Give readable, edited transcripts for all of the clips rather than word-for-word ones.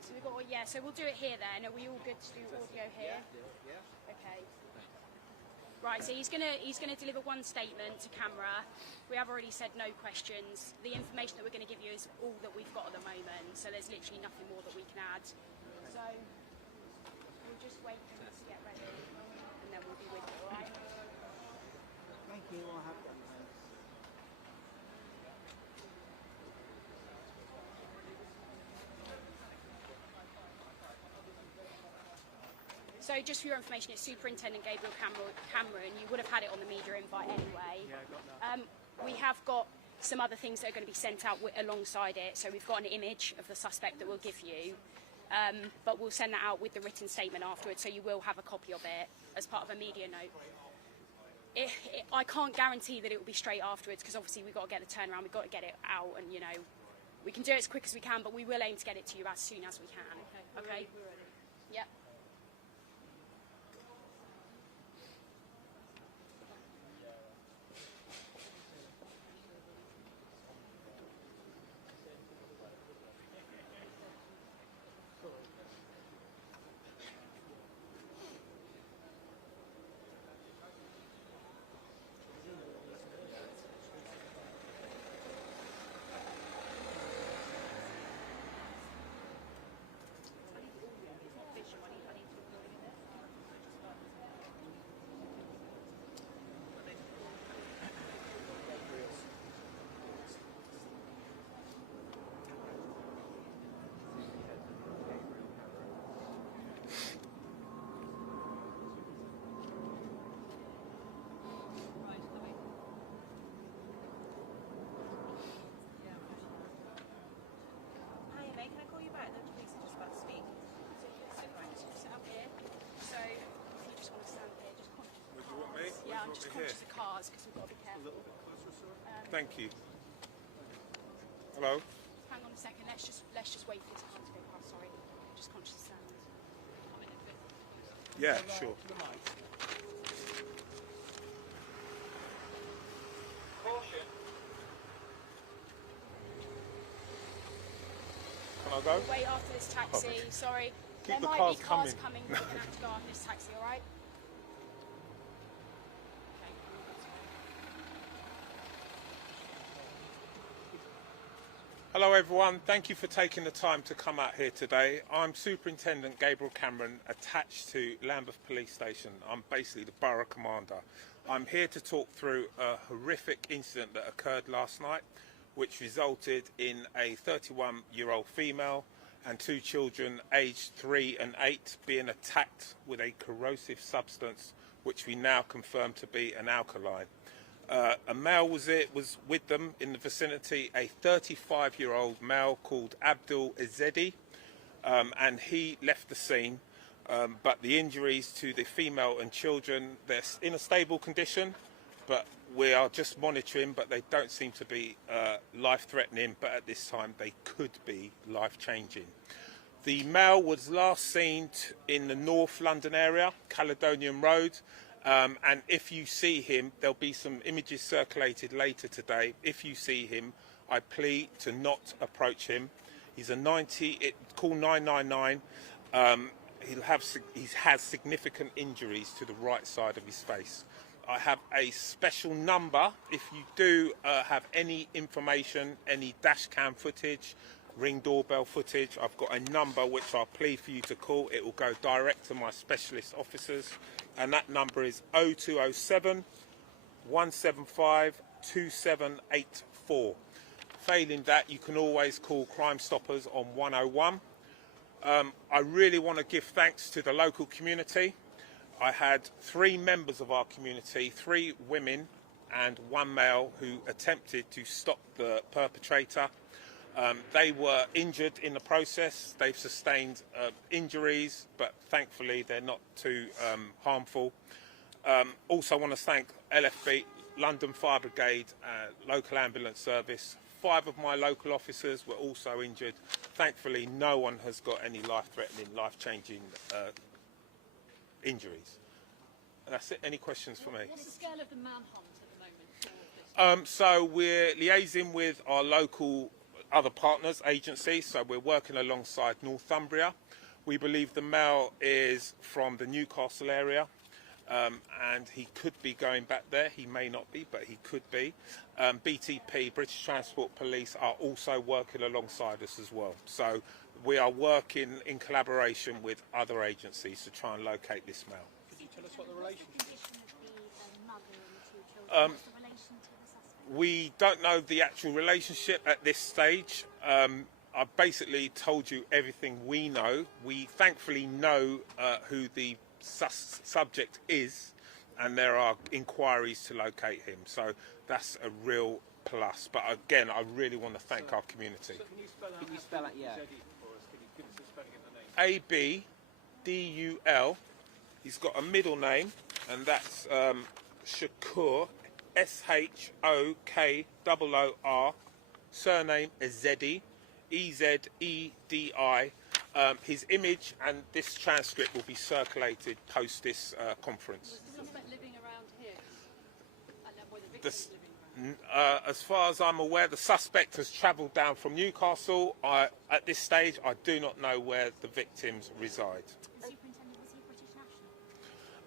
Right, so we've got, yeah, so we'll do it here then. Are we all good to do audio here? Yeah. Okay. Right, so he's gonna deliver one statement to camera. We have already said no questions. The information that we're going to give you is all that we've got at the moment, so there's literally nothing more that we can add. So we'll just wait for him to get ready, and then we'll be with you, all right? Thank you. I'll have that. So just for your information, it's Superintendent Gabriel Cameron. You would have had it on the media invite anyway. Yeah, I got that. We have got some other things that are going to be sent out alongside it. So we've got an image of the suspect that we'll give you, but we'll send that out with the written statement afterwards, so you will have a copy of it as part of a media note. I can't guarantee that it will be straight afterwards, because obviously we've got to get the turnaround, we've got to get it out, and, you know, we can do it as quick as we can, but we will aim to get it to you as soon as we can. Okay? We're ready. Yep. I'm just conscious of cars because we've got to be careful. A little bit closer, sir. Thank you. Hello? Hang on a second. Let's just wait for this car to go past. Sorry, just conscious of sound. Yeah, sure. Caution. Can I go? We'll wait after this taxi. Oh. Sorry. Keep there the might cars be cars coming. coming. We're going to have to go after this taxi, all right? Hello everyone, thank you for taking the time to come out here today. I'm Superintendent Gabriel Cameron, attached to Lambeth Police Station. I'm basically the borough commander. I'm here to talk through a horrific incident that occurred last night, which resulted in a 31-year-old female and two children aged 3 and 8 being attacked with a corrosive substance, which we now confirm to be an alkaline. A male was with them in the vicinity, a 35-year-old male called Abdul Ezedi, and he left the scene, but the injuries to the female and children, they're in a stable condition, but we are just monitoring, but they don't seem to be life-threatening, but at this time they could be life-changing. The male was last seen in the North London area, Caledonian Road, and if you see him, there'll be some images circulated later today. If you see him, I plead to not approach him. He's a 90, call 999. He has significant injuries to the right side of his face. I have a special number if you do have any information, any dash cam footage, Ring doorbell footage. I've got a number which I'll plead for you to call. It will go direct to my specialist officers, and that number is 0207 175 2784. Failing that, you can always call Crime Stoppers on 101. I really want to give thanks to the local community. I had 3 members of our community, 3 women and 1 male, who attempted to stop the perpetrator. They were injured in the process. They've sustained injuries, but thankfully they're not too harmful. Also want to thank LFB, London Fire Brigade, local ambulance service. 5 of my local officers were also injured. Thankfully, no one has got any life-threatening, life-changing injuries. And that's it. Any questions for me? What's the scale of the manhunt at the moment? So we're liaising with our local other partners, agencies, so we're working alongside Northumbria. We believe the male is from the Newcastle area, and he could be going back there. He may not be, but he could be. BTP, British Transport Police, are also working alongside us as well. So we are working in collaboration with other agencies to try and locate this male. Could you tell us what the relationship is? We don't know the actual relationship at this stage. I've basically told you everything we know. We thankfully know who the subject is, and there are inquiries to locate him. So that's a real plus. But again, I really want to thank our community. So can you spell out yeah. for us? Can you give us the spelling of the name? Abdul. He's got a middle name, and that's Shakur, Shokooor. Surname Ezedi, Ezedi. His image and this transcript will be circulated post this conference. Was the suspect living around here? And then were the victims living around? As far as I'm aware, the suspect has travelled down from Newcastle. At this stage, I do not know where the victims reside. The superintendent, was he British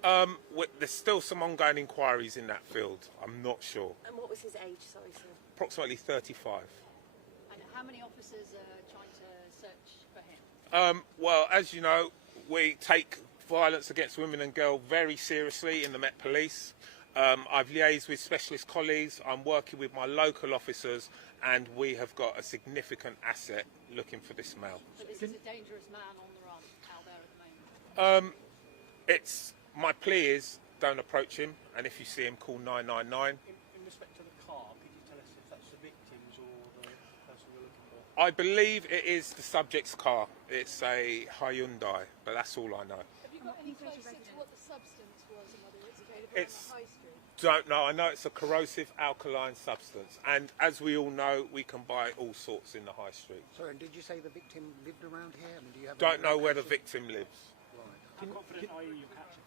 national? There's still some ongoing inquiries in that field. I'm not sure. And what was his age, sorry, sir? Approximately 35. And how many officers are trying to search for him? Well, as you know, we take violence against women and girls very seriously in the Met Police. I've liaised with specialist colleagues. I'm working with my local officers, and we have got a significant asset looking for this male. But this is a dangerous man on the run out there at the moment. My plea is don't approach him, and if you see him, call 999. In respect to the car, could you tell us if that's the victims or the person you're looking for? I believe it is the subject's car. It's a Hyundai, but that's all I know. Have you got any closer to what the substance was and whether it's available It's- on the high street? Don't know. I know it's a corrosive alkaline substance, and as we all know, we can buy all sorts in the high street. Sorry, and did you say the victim lived around here? I mean, do you have Don't know where the victim lives. How confident are you catch him?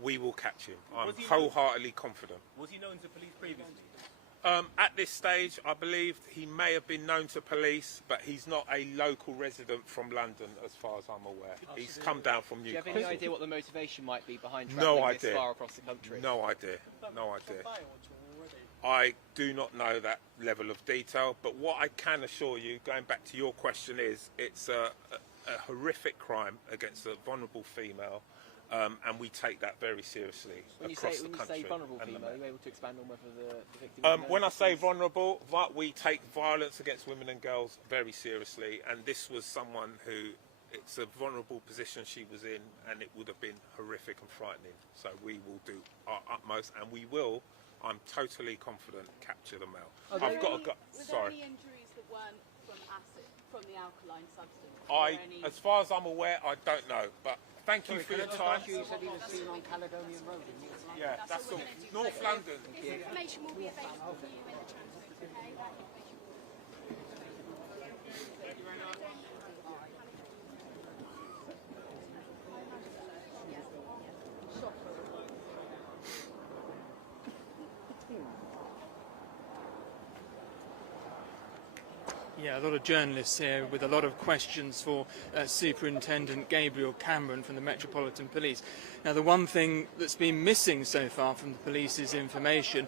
We will catch him. I'm Was he- wholeheartedly confident. Was he known to police previously? At this stage, I believe he may have been known to police, but he's not a local resident from London, as far as I'm aware. He's come down from Do you have Newcastle. any idea what the motivation might be behind No travelling this idea. far across the country? No idea. No idea. Bail at all already? I do not know that level of detail, but what I can assure you, going back to your question, is it's a horrific crime against a vulnerable female, and we take that very seriously When you across say, the when country. you say vulnerable and the female, are Met. you able to expand on whether the victim... When I say vulnerable, we take violence against women and girls very seriously, and this was someone who, it's a vulnerable position she was in, and it would have been horrific and frightening. So we will do our utmost, and we will, I'm totally confident, capture the male. Were I've got there a any injuries that weren't from acid, from the alkaline substance? Were there any- as far as I'm aware, I don't know, but thank you for your time. You said he was seen on Caledonian Road in North London. Yeah, that's all. North London. This information will be available for you in the transcript, okay? That information will Yeah, a lot of journalists here with a lot of questions for Superintendent Gabriel Cameron from the Metropolitan Police. Now, the one thing that's been missing so far from the police's information